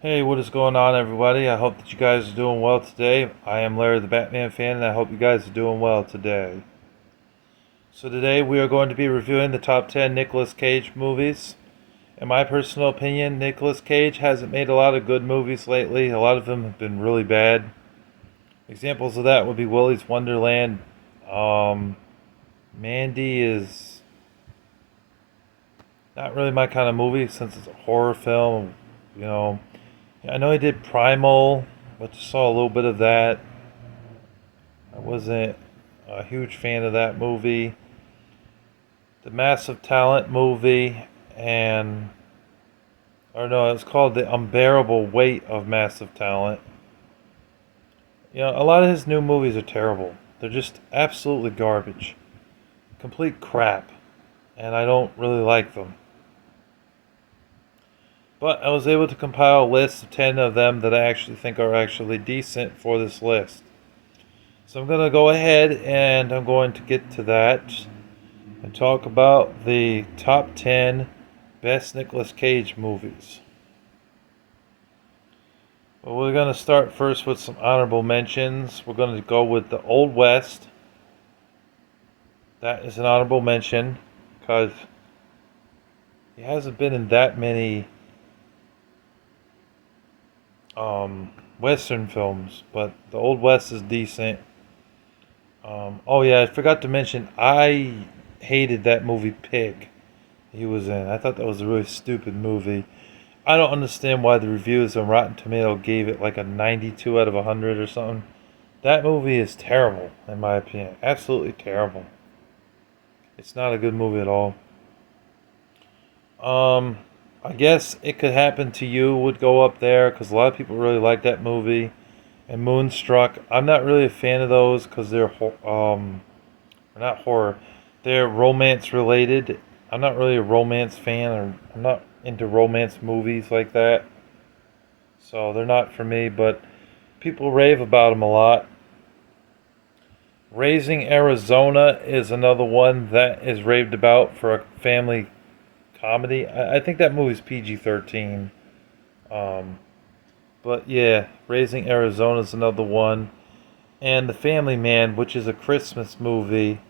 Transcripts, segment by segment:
Hey, what is going on, everybody? I hope that you guys are doing well today. I am Larry the Batman fan, and I hope you guys are doing well today. So, today we are going to be reviewing the top 10 Nicolas Cage movies. In my personal opinion, Nicolas Cage hasn't made a lot of good movies lately. A lot of them have been really bad. Examples of that would be Willy's Wonderland. Um, Mandy is not really my kind of movie since it's a horror film. You know, I know he did Primal, but I saw a little bit of that. I wasn't a huge fan of that movie. The Massive Talent movie, and or no, it's called The Unbearable Weight of Massive Talent. You know, a lot of his new movies are terrible. They're just absolutely garbage, complete crap, and I don't really like them. But I was able to compile a list of 10 of them that I actually think are actually decent for this list. So I'm going to go ahead and I'm going to get to that and talk about the top 10 best Nicolas Cage movies. Well, we're going to start first with some honorable mentions. We're going to go with The Old West. That is an honorable mention because he hasn't been in that many Western films, but The Old West is decent. Oh, yeah, I forgot to mention, I hated that movie Pig he was in. I thought that was a really stupid movie. I don't understand why the reviews on Rotten Tomato gave it like a 92 out of 100 or something. That movie is terrible, in my opinion. Absolutely terrible. It's not a good movie at all. Um, I guess It Could Happen to You would go up there because a lot of people really like that movie. And Moonstruck, I'm not really a fan of those because they're not horror. They're romance related. I'm not really a romance fan, or I'm not into romance movies like that. So they're not for me, but people rave about them a lot. Raising Arizona is another one that is raved about for a family comedy. I think that movie's PG-13. Um, but yeah, Raising Arizona is another one. And The Family Man, which is a Christmas movie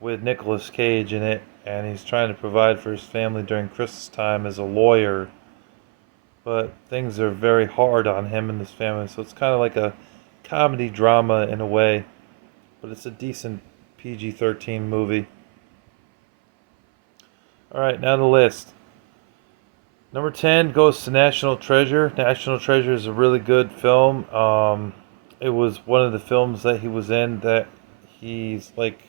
with Nicolas Cage in it, and he's trying to provide for his family during Christmas time as a lawyer. But things are very hard on him and his family, so it's kind of like a comedy drama in a way, but it's a decent PG-13 movie. All right, now the list. Number 10 goes to National Treasure. National Treasure is a really good film. It was one of the films that he was in that he's like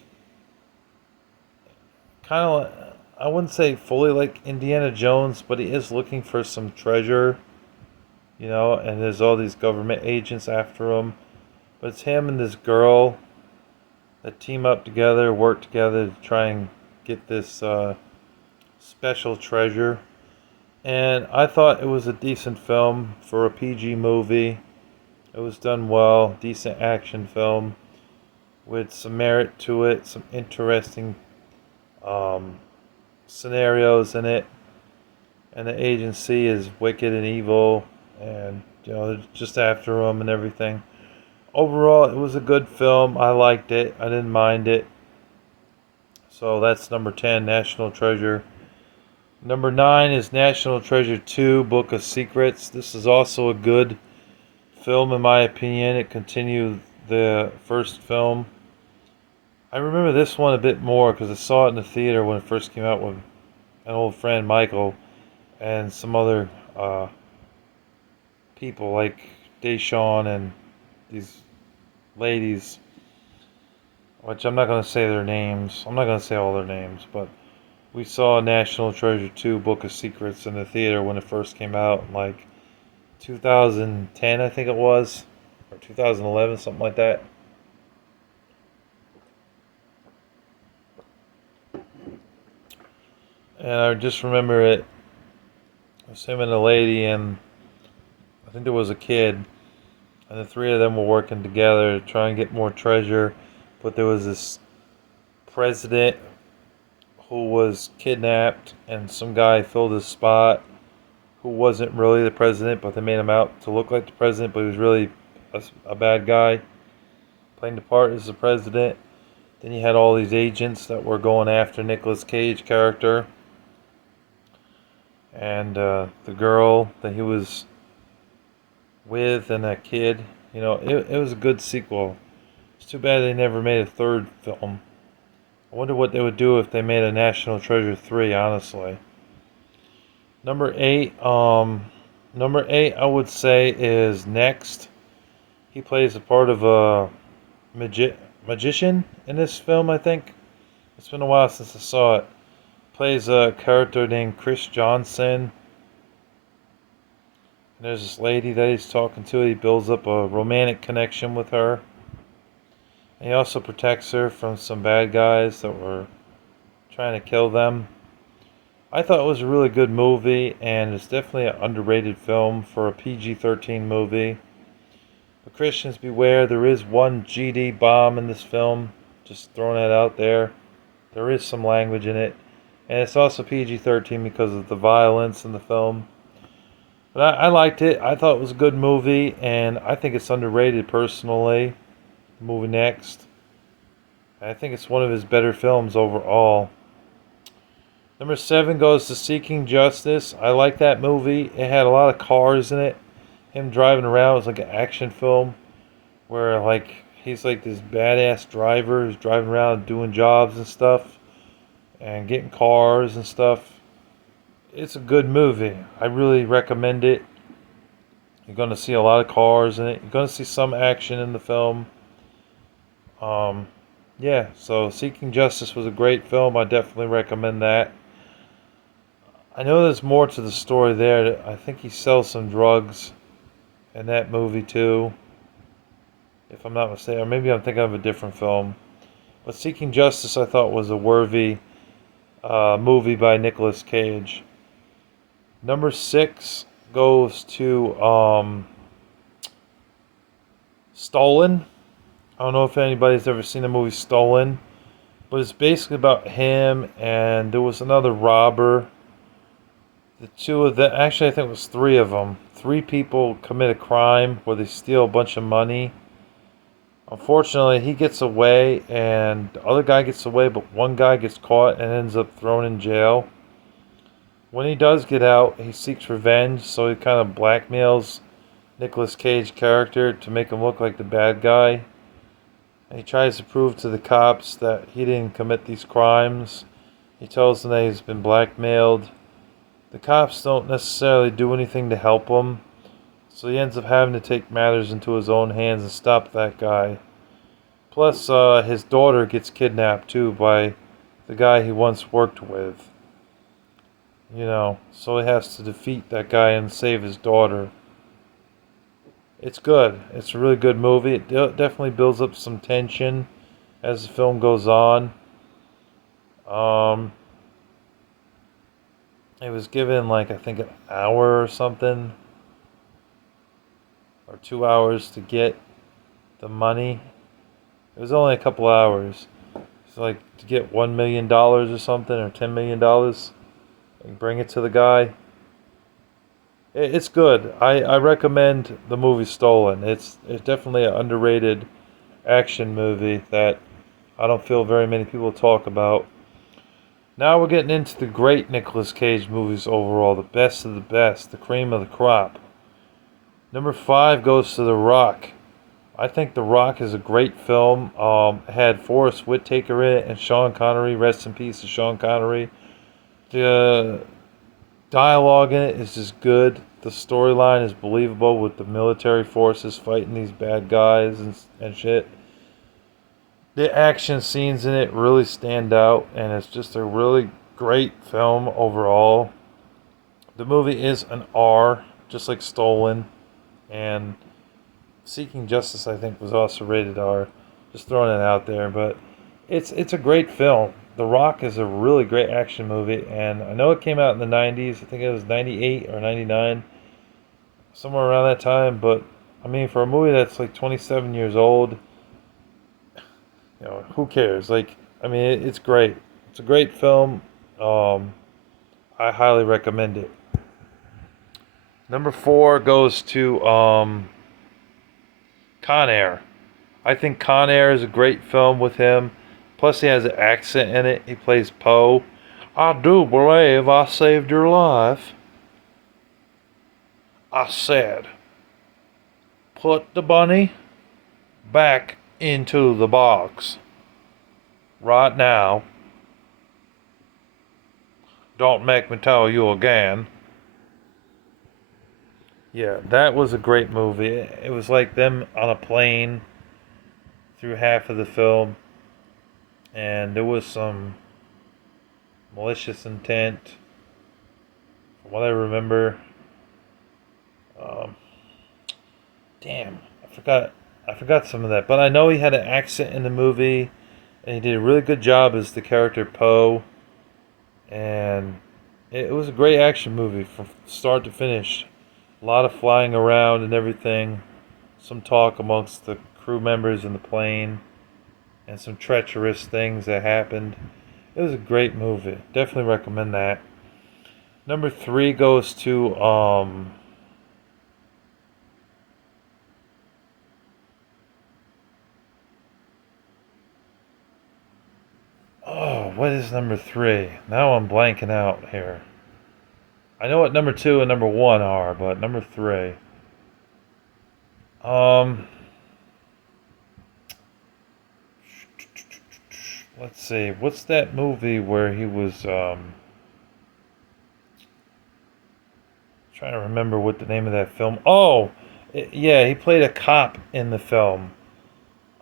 kind of, I wouldn't say fully like Indiana Jones, but he is looking for some treasure, and there's all these government agents after him. But it's him and this girl that team up together, work together to try and get this special treasure. And I thought it was a decent film for a PG movie. It was done well, decent action film with some merit to it, some interesting um, scenarios in it. And the agency is wicked and evil, and they're just after him and everything. Overall, it was a good film. I liked it. I didn't mind it. So that's number 10, National Treasure. Number 9 is National Treasure 2, Book of Secrets. This is also a good film, in my opinion. It continued the first film. I remember this one a bit more because I saw it in the theater when it first came out with an old friend, Michael, and some other people like Deshawn and these ladies, which I'm not going to say their names. I'm not going to say all their names, but we saw National Treasure 2 Book of Secrets in the theater when it first came out in like 2010, I think it was, or 2011, something like that. And I just remember it was him and a lady, and I think there was a kid, and the three of them were working together to try and get more treasure. But there was this president who was kidnapped, and some guy filled his spot. who wasn't really the president, but they made him out to look like the president, but he was really a bad guy playing the part as the president. Then you had all these agents that were going after Nicolas Cage character and the girl that he was with and that kid. It was a good sequel. It's too bad they never made a third film. I wonder what they would do if they made a National Treasure 3, honestly. Number eight, I would say is Next. He plays the part of a magician in this film, I think. It's been a while since I saw it. Plays a character named Chris Johnson. And there's this lady that he's talking to. He builds up a romantic connection with her. And he also protects her from some bad guys that were trying to kill them. I thought it was a really good movie, and it's definitely an underrated film for a PG-13 movie. But Christians beware, there is one GD bomb in this film. Just throwing that out there. There is some language in it. And it's also PG-13 because of the violence in the film. But I liked it. I thought it was a good movie, and I think it's underrated personally. Movie Next. I think it's one of his better films overall. Number 7 goes to Seeking Justice. I like that movie. It had a lot of cars in it. Him driving around was like an action film where he's like this badass driver who's driving around doing jobs and stuff and getting cars and stuff. It's a good movie. I really recommend it. You're going to see a lot of cars in it. You're going to see some action in the film. Yeah, so Seeking Justice was a great film. I definitely recommend that. I know there's more to the story there. I think he sells some drugs in that movie too, if I'm not mistaken. Or maybe I'm thinking of a different film. But Seeking Justice I thought was a worthy movie by Nicolas Cage. Number 6 goes to Stolen. I don't know if anybody's ever seen the movie Stolen, but it's basically about him and there was another robber. The two of them, actually, I think it was three of them. Three people commit a crime where they steal a bunch of money. Unfortunately, he gets away, and the other guy gets away, but one guy gets caught and ends up thrown in jail. When he does get out, he seeks revenge, so he kind of blackmails Nicolas Cage character to make him look like the bad guy. And he tries to prove to the cops that he didn't commit these crimes. He tells them that he's been blackmailed. The cops don't necessarily do anything to help him, so he ends up having to take matters into his own hands and stop that guy. Plus, his daughter gets kidnapped too by the guy he once worked with. So he has to defeat that guy and save his daughter. It's good. It's a really good movie. It definitely builds up some tension as the film goes on. It was given I think an hour or something, or 2 hours to get the money. It was only a couple hours. So to get $1 million or something, or $10 million, and bring it to the guy. It's good. I recommend the movie Stolen. It's definitely an underrated action movie that I don't feel very many people talk about. Now we're getting into the great Nicolas Cage movies overall, the best of the best, the cream of the crop. Number 5 goes to The Rock. I think The Rock is a great film. It had Forrest Whitaker in it and Sean Connery. Rest in peace to Sean Connery. The dialogue in it is just good. The storyline is believable with the military forces fighting these bad guys and shit. The action scenes in it really stand out, and it's just a really great film overall. The movie is an R, just like Stolen, and Seeking Justice I think was also rated R. Just throwing it out there, but it's a great film. The Rock is a really great action movie, and I know it came out in the 90s. I think it was 98 or 99, somewhere around that time, but I mean, for a movie that's 27 years old, who cares? I mean, it's great. It's a great film. I highly recommend it. Number four goes to Con Air. I think Con Air is a great film with him. Plus, he has an accent in it. He plays Poe. I do believe I saved your life. I said, put the bunny back into the box right now. Don't make me tell you again. Yeah, that was a great movie. It was like them on a plane through half of the film, and there was some malicious intent, from what I remember. Um, damn, I forgot some of that, but I know he had an accent in the movie, and he did a really good job as the character Poe, and it was a great action movie from start to finish. A lot of flying around and everything, some talk amongst the crew members in the plane, and some treacherous things that happened. It was a great movie. Definitely recommend that. Number three goes to oh, what is number three? Now I'm blanking out here. I know what number two and number one are, but number three. Um, let's see. What's that movie where he was trying to remember what the name of that film? Oh, yeah, he played a cop in the film.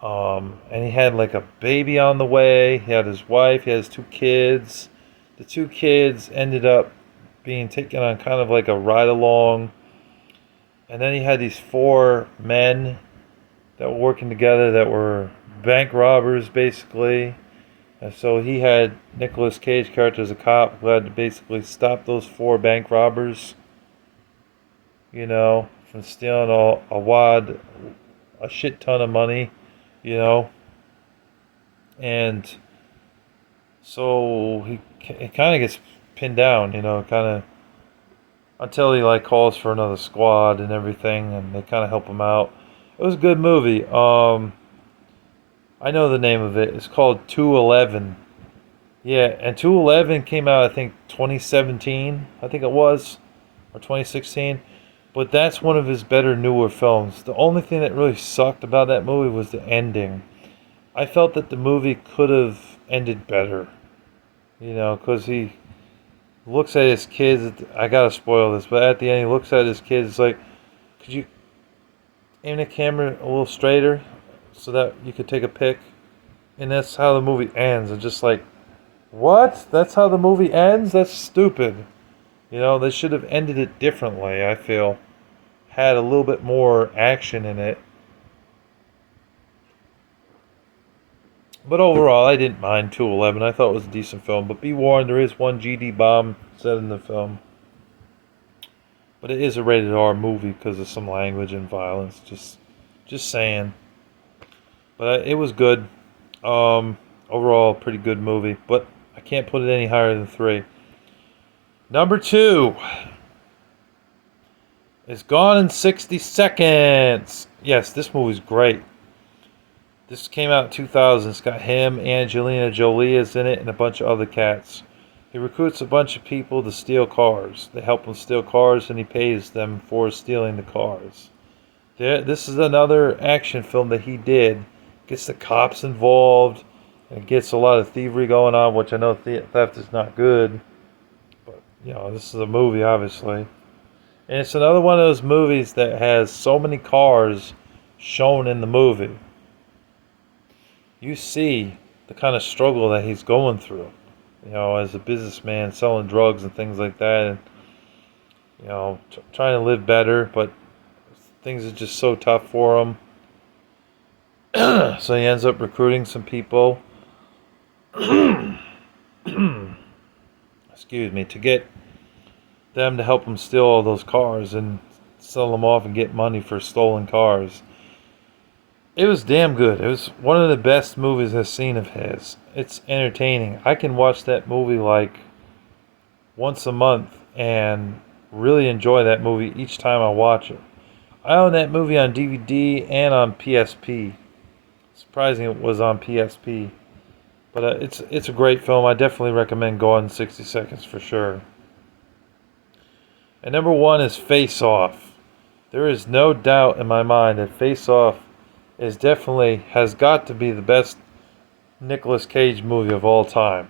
And he had like a baby on the way. He had his wife. He has two kids. The two kids ended up being taken on kind of like a ride along. And then he had these four men that were working together that were bank robbers, basically. And so he had Nicolas Cage character as a cop who had to basically stop those four bank robbers, from stealing a shit ton of money, you know. And so he kind of gets pinned down, kind of until he like calls for another squad and everything, and they kind of help him out. It was a good movie. I know the name of it. It's called 211. Yeah, and 211 came out I think 2017. I think it was, or 2016. But that's one of his better newer films. The only thing that really sucked about that movie was the ending. I felt that the movie could have ended better. Because he looks at his kids. I gotta spoil this, but at the end, he looks at his kids. It's like, could you aim the camera a little straighter so that you could take a pic? And that's how the movie ends. It's just like, what? That's how the movie ends? That's stupid. They should have ended it differently, I feel. Had a little bit more action in it. But overall, I didn't mind 211. I thought it was a decent film. But be warned, there is one GD bomb said in the film. But it is a rated R movie because of some language and violence. Just saying. But it was good. Overall, pretty good movie. But I can't put it any higher than three. Number two is Gone in 60 Seconds. Yes, this movie's great. This came out in 2000. It's got him, Angelina Jolie is in it, and a bunch of other cats. He recruits a bunch of people to steal cars. They help him steal cars, and he pays them for stealing the cars. This is another action film that he did. Gets the cops involved, and gets a lot of thievery going on, which I know theft is not good. But, this is a movie, obviously. And it's another one of those movies that has so many cars shown in the movie. You see the kind of struggle that he's going through, as a businessman selling drugs and things like that, and trying to live better, but things are just so tough for him. So he ends up recruiting some people, excuse me, to get them to help him steal all those cars and sell them off and get money for stolen cars. It was damn good. It was one of the best movies I've seen of his. It's entertaining. I can watch that movie like once a month and really enjoy that movie each time I watch it. I own that movie on DVD and on PSP. Surprising it was on PSP. But it's a great film. I definitely recommend Gone in 60 Seconds for sure. And number one is Face Off. There is no doubt in my mind that Face Off is definitely has got to be the best Nicolas Cage movie of all time.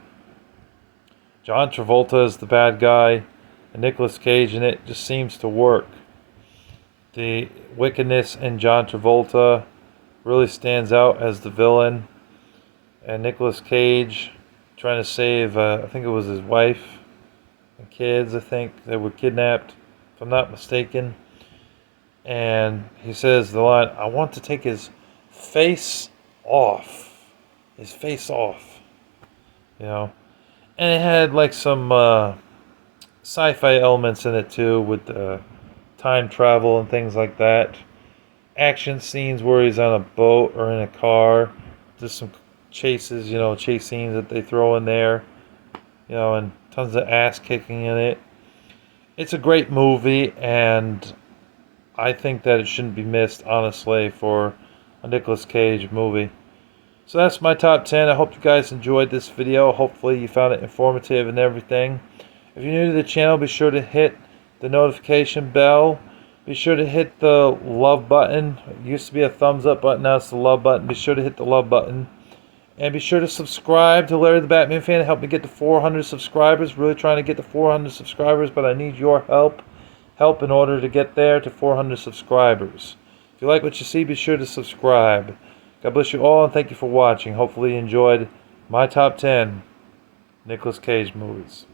John Travolta is the bad guy, and Nicolas Cage in it just seems to work. The wickedness in John Travolta really stands out as the villain, and Nicolas Cage trying to save, I think it was his wife and kids, I think, that were kidnapped, if I'm not mistaken. And he says the line, I want to take his face off. His face off. You know? And it had like some sci-fi elements in it too, with time travel and things like that. Action scenes where he's on a boat or in a car. Just some chases, chase scenes that they throw in there. And tons of ass kicking in it. It's a great movie, and I think that it shouldn't be missed, honestly, for a Nicolas Cage movie. So that's my top 10. I hope you guys enjoyed this video. Hopefully you found it informative and everything. If you're new to the channel, be sure to hit the notification bell. Be sure to hit the love button. It used to be a thumbs up button, now it's the love button. Be sure to hit the love button. And be sure to subscribe to Larry the Batman Fan to help me get to 400 subscribers. Really trying to get to 400 subscribers, but I need your help in order to get there to 400 subscribers. If you like what you see, be sure to subscribe. God bless you all, and thank you for watching. Hopefully you enjoyed my top 10 Nicolas Cage movies.